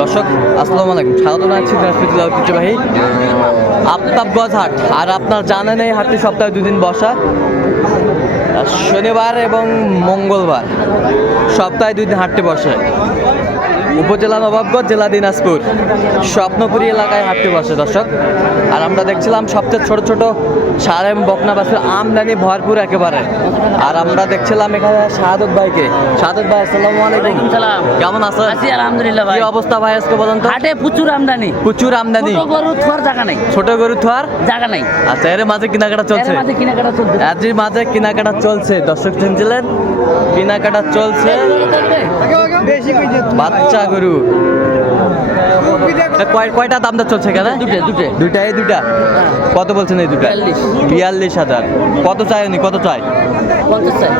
দর্শক, আসসালামু আলাইকুম। স্বাগত জানাচ্ছি দিনাজপুর ঐতিহ্যবাহী আফতাবগঞ্জ হাট আর আপনার জানেন এই হাটটি সপ্তাহে দুদিন বসা। শনিবার এবং মঙ্গলবার সপ্তাহে দুই দিন হাটটি বসে। উপজেলা নবাবগঞ্জ জেলা দিনাজপুর। স্বপ্নপুরী এলাকায় হাঁটতে বসে দর্শক। আর আমরা দেখছিলাম সবচেয়ে ছোট ছোট সার এবং বকনা বাসের আমদানি ভরপুর একেবারে। আর আমরা দেখছিলাম এখানে শাহাদত ভাইকে। শাহাদত ভাই আসসালামু আলাইকুম। সালাম। কেমন আছেন? আছি আলহামদুলিল্লাহ ভাই। কি অবস্থা ভাই আজকে বলেন তো হাটে প্রচুর আমদানি। প্রচুর আমদানি। ছোট গরু থোয়ার জায়গা নাই। ছোট গরু থার জায়গা নাই। আচ্ছা এর মাঝে কেনাকাটা চলছে? এর মাঝে কেনাকাটা চলছে। এর মাঝে কেনাকাটা চলছে। দর্শক শুনছিলেন? কেনাকাটা চলছে। বাচ্চা গরু। কয়টা দাম দা চলছে কেন দুটো দুটো। দুটা এই দুটা? কত বলছেন এই দুটা? বিয়াল্লিশ। বিয়াল্লিশ হাজার। কত চাই উনি? কত চাই? পঞ্চাশ চাই।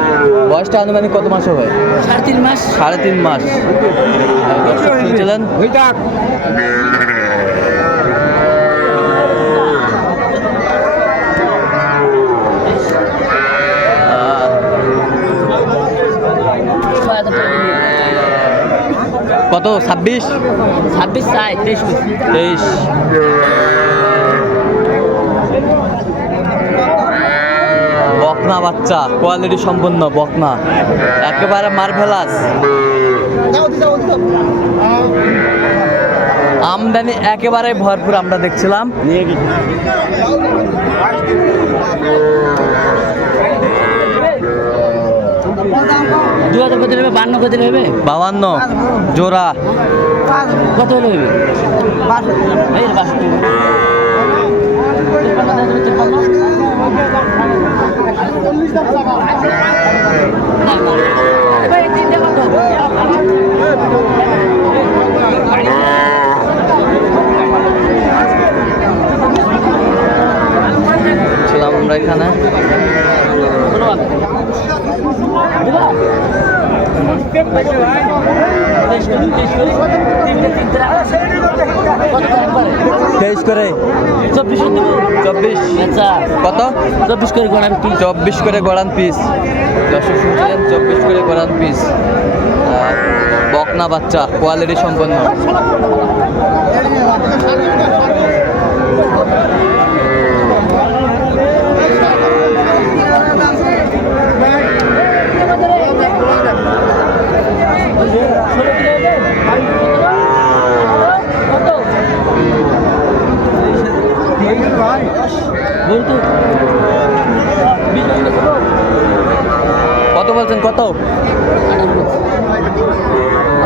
বয়সটা আনুমানিক কত মাস হবে? সাড়ে তিন মাস। সাড়ে তিন মাস শুনছিলেন আহ, ছয় হাজার টাকা নিয়ে। কত? ছাব্বিশ? ছাব্বিশ চাই তেইশ তেইশ। বকনা বাচ্চা কোয়ালিটি সম্পন্ন বকনা। একেবারে মার্ভেলাস। আমদানি একেবারে ভরপুর আমরা দেখছিলাম। দু হাজার কত নেবে? বান্ন কত নেবে? বাবান্ন জোড়া। কত হলে হবে বাষট্টি। তিপ্পান্ন দেওয়া যাবে, তিপ্পান্ন? না, না। এই তিনটে কত? ছিলাম আমরা এখানে ষোলো হাজার। দিবা? তেইশ করে, তেইশ করে। তিনটে, তিনটে। কত করে একবারে? তেইশ করে চব্বিশশো দিব? চব্বিশ। আচ্ছা। কত? চব্বিশ করে গড়ান পিস চব্বিশ করে গড়ান পিস দর্শক শুনছিলেন চব্বিশ করে গড়ান পিস আর বকনা বাচ্চা কোয়ালিটি সম্পন্ন বলতো বিশ মিনিট ছোট কত বলছেন কত?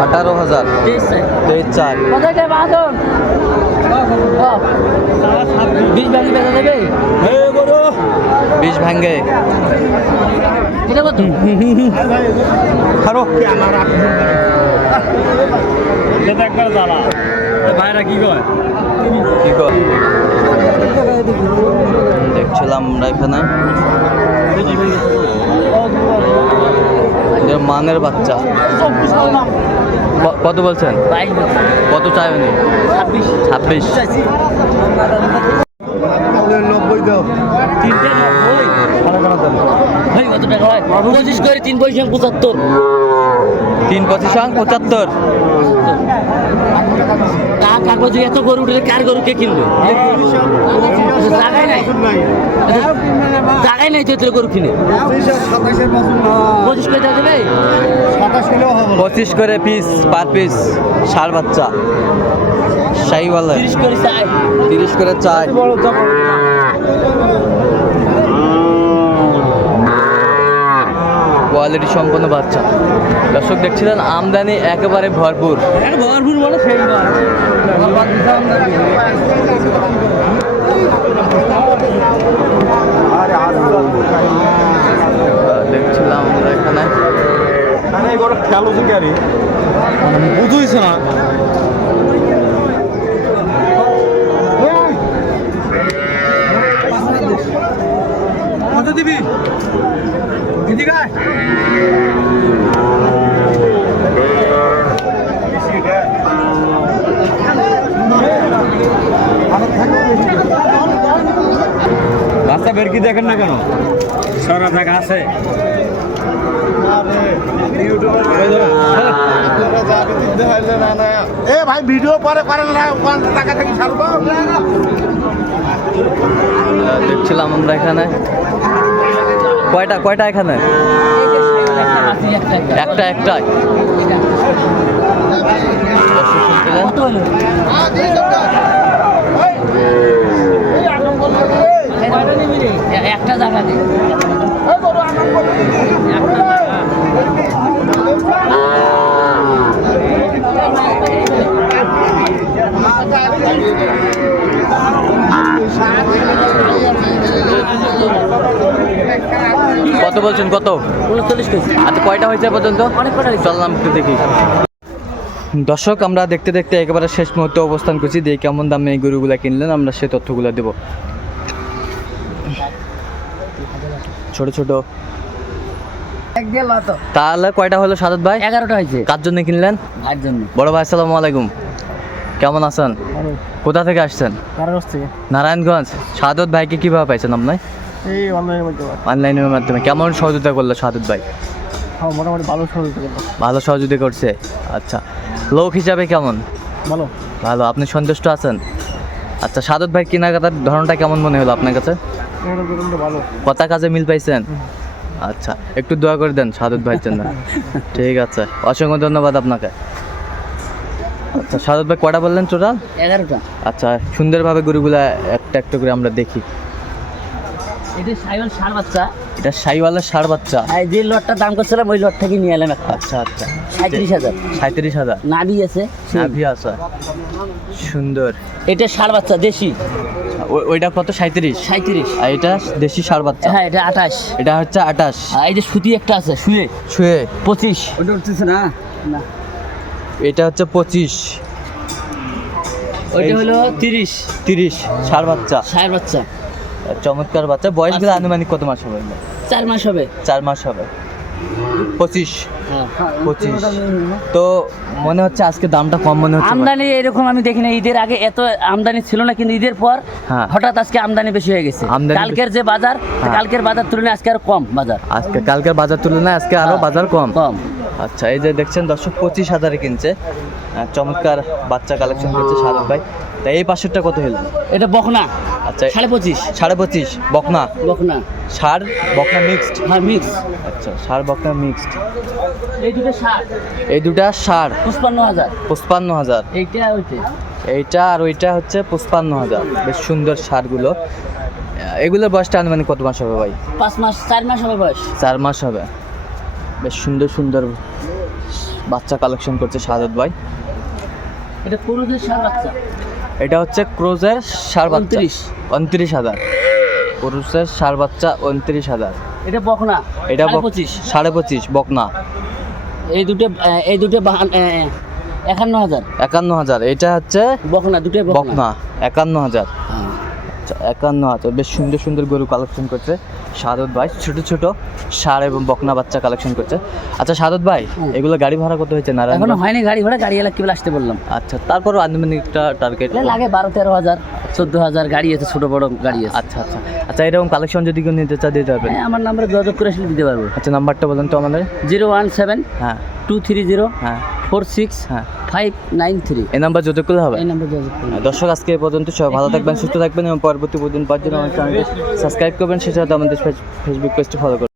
আঠারো হাজার। তেইশ চার। বিশ ব্যাগে বেচা দেবে বিষ ভাঙ্গে। এটা কত? আরও। ভাইরা কি কয়? কি দেখছিলাম আমরা এখানে। মানের বাচ্চা। কত বলছেন? কত চাইবেন ছাব্বিশ। নব্বই নব্বই পঁচিশ করে তিন পঁচাত্তর তিন পঁচিশ পঁচাত্তর। কাগজে এত গরু উঠে কার গরু কে কিনবে? জায়গায় নাই। জায়গায় নাই তো গরু কিনে। পঁচিশ করে দেবে পঁচিশ করে পিস পার পিস ষাট বাচ্চা। শাহিওয়ালা তিরিশ করে চাই। তিরিশ করে চাই বড় যাব কোয়ালিটি সম্পন্ন বাচ্চা। দর্শক দেখছিলেন আমদানি একেবারে ভরপুর। ভরপুর মানে সেই দেখছিলাম আমরা এখানে। মানে এগুলো বুঝুইছে না। কত দিবি। আয়। রাস্তা বের কি দেখেন না কেন? সারা থাকা আছে। এ ভাই ভিডিও পরে করেন না টাকা থেকে ছাড়বো দেখছিলাম আমরা এখানে। কয়টা কয়টা এখানে? একটা একটা কত হলো এ- একটা জায়গা নেই একটা জায়গা কত বলছেন কত? উনচল্লিশ কেজি। আচ্ছা কয়টা হয়েছে পর্যন্ত? অনেক কটা চললাম একটু দেখি। দর্শক আমরা দেখতে দেখতে একেবারে শেষ মুহূর্তে অবস্থান করছি। দিয়ে কেমন দামে এই গরুগুলা কিনলেন আমরা সেই তথ্যগুলো দেব। ছোট ছোট। তাহলে কয়টা হলো সাদত ভাই? এগারোটা হয়েছে। কার জন্য কিনলেন? ভাইয়ের জন্য। বড় ভাই আসসালামু আলাইকুম। কেমন আছেন? কোথা থেকে আসছেন? নারায়ণগঞ্জ। সাদত ভাইকে কীভাবে পাইছেন আপনি? এই অনলাইনের মধ্যে অনলাইনের মাধ্যমে। কেমন সহযোগিতা করল সাদত ভাই? হ্যাঁ মোটামুটি ভালো সহযোগিতা করব ভালো সহযোগিতা করছে? আচ্ছা। লোক হিসাবে কেমন? ভালো। ভালো। আপনি সন্তুষ্ট আছেন? আচ্ছা সাদত ভাই কেনাকাটার ধরনটা কেমন মনে হলো আপনার কাছে? ভালো। কথা কাজে মিল পাইছেন? আচ্ছা একটু দোয়া করে দেন সাদত ভাইয়ের জন্য। ঠিক আছে। অসংখ্য ধন্যবাদ আপনাকে। আচ্ছা সাদত ভাই কটা বললেন টোটাল এগারোটা। আচ্ছা সুন্দরভাবে গরুগুলা একটা একটা করে আমরা দেখি। এটা সাইবার সার বাচ্চা। এটা সাইওয়ালের ষাড় বাচ্চা। আর যে লটটার দাম করছিলাম ওই লট থেকে নিয়ে এলাম একটা। আচ্ছা আচ্ছা। সাঁত্রিশ হাজার। সাঁত্রিশ হাজার। নাভি আছে। নাভি আছে। সুন্দর। এটা সার বাচ্চা দেশি। ওইটা কত? সাঁত্রিশ? সাঁত্রিশ। আর এটা দেশি ষাড় বাচ্চা। হ্যাঁ এটা আঠাশ। এটা হচ্ছে আঠাশ। আর এই যে সুতি একটা আছে শুয়ে। ছুঁয়ে পঁচিশ। ওটা উঠতেছে না? না। এটা হচ্ছে পঁচিশ। ওইটা হলো তিরিশ। তিরিশ। ষাড় বাচ্চা। সার বাচ্চা। চমৎকার বাচ্চা। বয়সগুলো আনুমানিক কত মাস হবে? চার মাস হবে। চার মাস হবে। পঁচিশ। হ্যাঁ। পঁচিশ। তো মনে হচ্ছে আজকে দামটা কম মনে হচ্ছে। আমদানি এরকম আমি দেখি না ঈদের আগে এত আমদানি ছিল না কিন্তু ঈদের পর হ্যাঁ। হঠাৎ আজকে আমদানি বেশি হয়ে গেছে। কালকের যে বাজার হ্যাঁ। কালকের বাজার তুলনায় আজকে আর কম বাজার। আজকে কালকের বাজার তুলনায় আজকে আরও বাজার কম। কম। আচ্ছা এই যে দেখছেন দর্শক পঁচিশ হাজারে কিনছে। চমৎকার বাচ্চা কালেকশন করছে শাহরুখ ভাই। তা এই পাশেরটা কত হলো? এটা বকনা আচ্ছা সাড়ে পঁচিশ। সাড়ে পঁচিশ বকনা? বকনা। ষাড় বকনা মিক্সড হ্যাঁ মিক্স আচ্ছা ষাড় বকনা মিক্সড এই দুটো সার। এই দুটা ষাড় পঁচপান্ন হাজার। পঁচপান্ন হাজার। এইটা ওইটা। এইটা আর ওইটা হচ্ছে পঁচপান্ন হাজার। বেশ সুন্দর সারগুলো। এগুলোর বয়সটা আনুমানিক কত মাস হবে ভাই? পাঁচ মাস চার মাস হবে বয়স। চার মাস হবে। বেশ সুন্দর সুন্দর বাচ্চা কালেকশন করছে সাদত ভাই। এটা পুরুষের ষাট বাচ্চা। এটা হচ্ছে ক্রোজের সার বাচ্চা। উনত্রিশ। হাজার। পুরুষের সার বাচ্চা উনত্রিশ হাজার। এটা বকনা এটা পঁচিশ। সাড়ে পঁচিশ বকনা। এই দুটো এই দুটো একান্ন হাজার। একান্ন হাজার। এটা হচ্ছে বকনা দুটো বকনা একান্ন হাজার। হ্যাঁ। একান্ন হাজার বেশ সুন্দর সুন্দর গরু কালেকশন করছে। সাদত ভাই ছোট ছোট সার এবং বকনা বাচ্চা কালেকশন করছে। আচ্ছা সাদত ভাই এগুলো গাড়ি ভাড়া কত হয়েছে এখনও নারায়ণ হয়নি গাড়ি ভাড়া গাড়ি এলা কেবল আসতে বললাম। আচ্ছা তারপরও আনুমানিক একটা টার্গেট লাগে বারো তেরো হাজার চোদ্দ হাজার গাড়ি আছে ছোট বড় গাড়ি আছে। আচ্ছা আচ্ছা। আচ্ছা এরকম কালেকশন যদি কেউ নিতে চা দিতে পারবেন হ্যাঁ, আমার নাম্বারে যোগাযোগ করে আসলে দিতে পারব। আচ্ছা নাম্বারটা বলুন তো আমাদের। জিরো ওয়ান সেভেন হ্যাঁ। টু থ্রি জিরো হ্যাঁ। ফোর সিক্স হ্যাঁ ফাইভ নাইন থ্রি এই নাম্বার যোগাযোগ করলে হবে। এই নাম্বার যোগাযোগ করুন দর্শক আজকে এই পর্যন্ত সবাই ভালো থাকবেন সুস্থ থাকবেন এবং পরবর্তী পর্যন্ত পাওয়ার জন্য আমাদের চ্যানেলটি সাবস্ক্রাইব করবেন সেটা আমাদের ফেসবুক পেজটি ফলো করবেন।